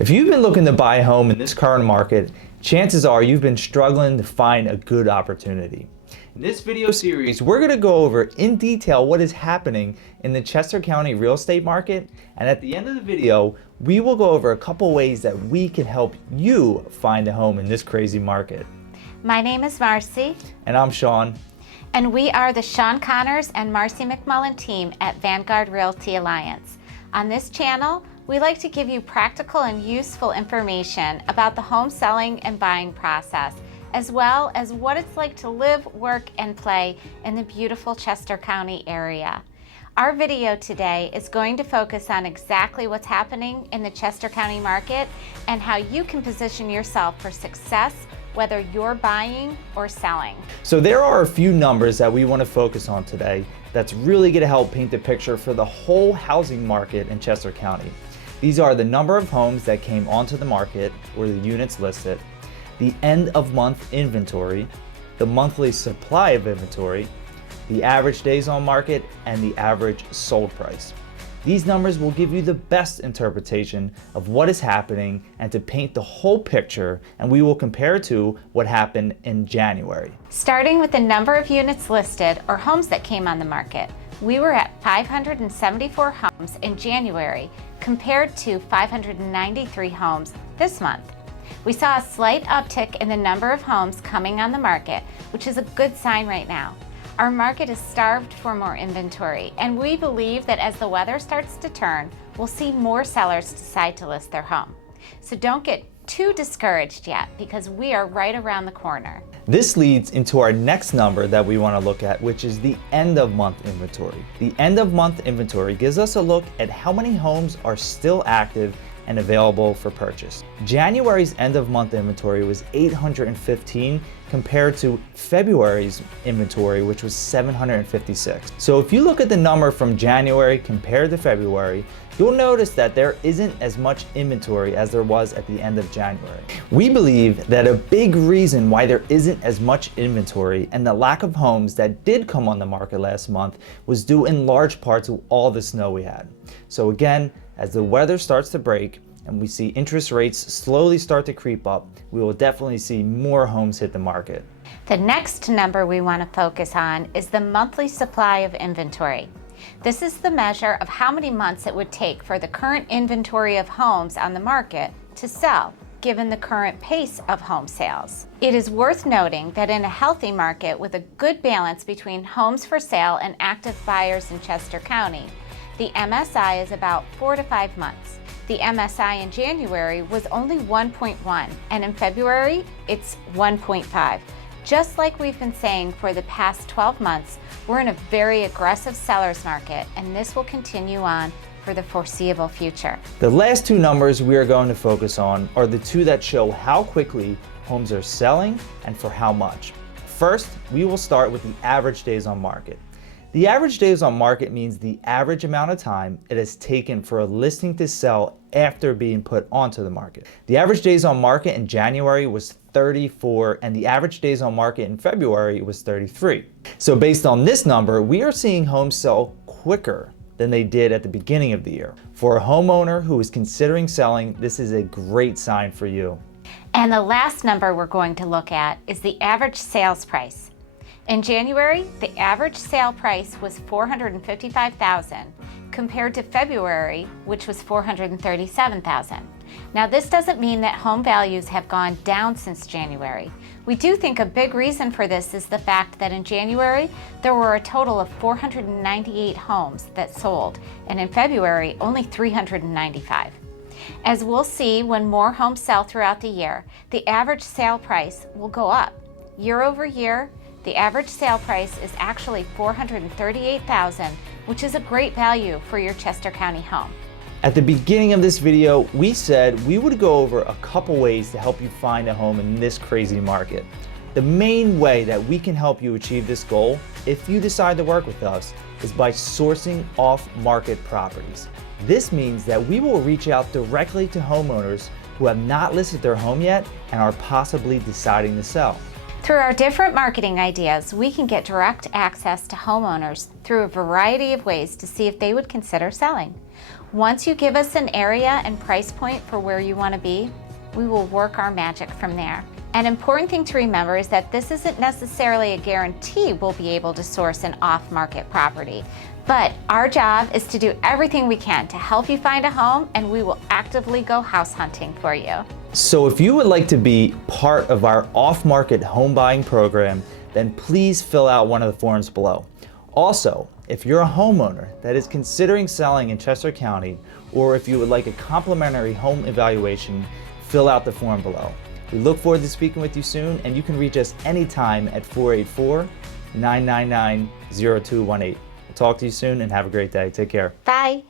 If you've been looking to buy a home in this current market, chances are you've been struggling to find a good opportunity. In this video series, we're going to go over in detail what is happening in the Chester County real estate market, and at the end of the video, we will go over a couple ways that we can help you find a home in this crazy market. My name is Marcy. And I'm Sean. And we are the Sean Connors and Marcy McMullen team at Vanguard Realty Alliance. On this channel, we like to give you practical and useful information about the home selling and buying process, as well as what it's like to live, work, and play in the beautiful Chester County area. Our video today is going to focus on exactly what's happening in the Chester County market and how you can position yourself for success, whether you're buying or selling. So there are a few numbers that we want to focus on today that's really going to help paint the picture for the whole housing market in Chester County. These are the number of homes that came onto the market or the units listed, the end of month inventory, the monthly supply of inventory, the average days on market, and the average sold price. These numbers will give you the best interpretation of what is happening and to paint the whole picture, and we will compare to what happened in January. Starting with the number of units listed or homes that came on the market, we were at 574 homes in January compared to 593 homes this month. We saw a slight uptick in the number of homes coming on the market, which is a good sign right now. Our market is starved for more inventory, and we believe that as the weather starts to turn, we'll see more sellers decide to list their home. So don't get too discouraged yet, because we are right around the corner. This leads into our next number that we want to look at, which is the end of month inventory. The end of month inventory gives us a look at how many homes are still active and available for purchase. January's end of month inventory was 815 compared to February's inventory, which was 756. So if you look at the number from January compared to February, you'll notice that there isn't as much inventory as there was at the end of January. We believe that a big reason why there isn't as much inventory and the lack of homes that did come on the market last month was due in large part to all the snow we had. So again, as the weather starts to break and we see interest rates slowly start to creep up, we will definitely see more homes hit the market. The next number we want to focus on is the monthly supply of inventory. This is the measure of how many months it would take for the current inventory of homes on the market to sell, given the current pace of home sales. It is worth noting that in a healthy market with a good balance between homes for sale and active buyers in Chester County, the MSI is about 4 to 5 months. The MSI in January was only 1.1, and in February, it's 1.5. Just like we've been saying for the past 12 months, we're in a very aggressive seller's market, and this will continue on for the foreseeable future. The last two numbers we are going to focus on are the two that show how quickly homes are selling and for how much. First, we will start with the average days on market. The average days on market means the average amount of time it has taken for a listing to sell after being put onto the market. The average days on market in January was 34, and the average days on market in February was 33. So based on this number, we are seeing homes sell quicker than they did at the beginning of the year. For a homeowner who is considering selling, this is a great sign for you. And the last number we're going to look at is the average sales price. In January, the average sale price was $455,000 compared to February, which was $437,000. Now, this doesn't mean that home values have gone down since January. We do think a big reason for this is the fact that in January, there were a total of 498 homes that sold, and in February, only 395. As we'll see when more homes sell throughout the year, the average sale price will go up. Year over year, the average sale price is actually $438,000, which is a great value for your Chester County home. At the beginning of this video, we said we would go over a couple ways to help you find a home in this crazy market. The main way that we can help you achieve this goal, if you decide to work with us, is by sourcing off-market properties. This means that we will reach out directly to homeowners who have not listed their home yet and are possibly deciding to sell. Through our different marketing ideas, we can get direct access to homeowners through a variety of ways to see if they would consider selling. Once you give us an area and price point for where you want to be, we will work our magic from there. An important thing to remember is that this isn't necessarily a guarantee we'll be able to source an off-market property, but our job is to do everything we can to help you find a home, and we will actively go house hunting for you. So if you would like to be part of our off-market home buying program, then please fill out one of the forms below. Also, if you're a homeowner that is considering selling in Chester County, or if you would like a complimentary home evaluation, fill out the form below. We look forward to speaking with you soon, and you can reach us anytime at 484-999-0218. We'll talk to you soon and have a great day. Take care. Bye.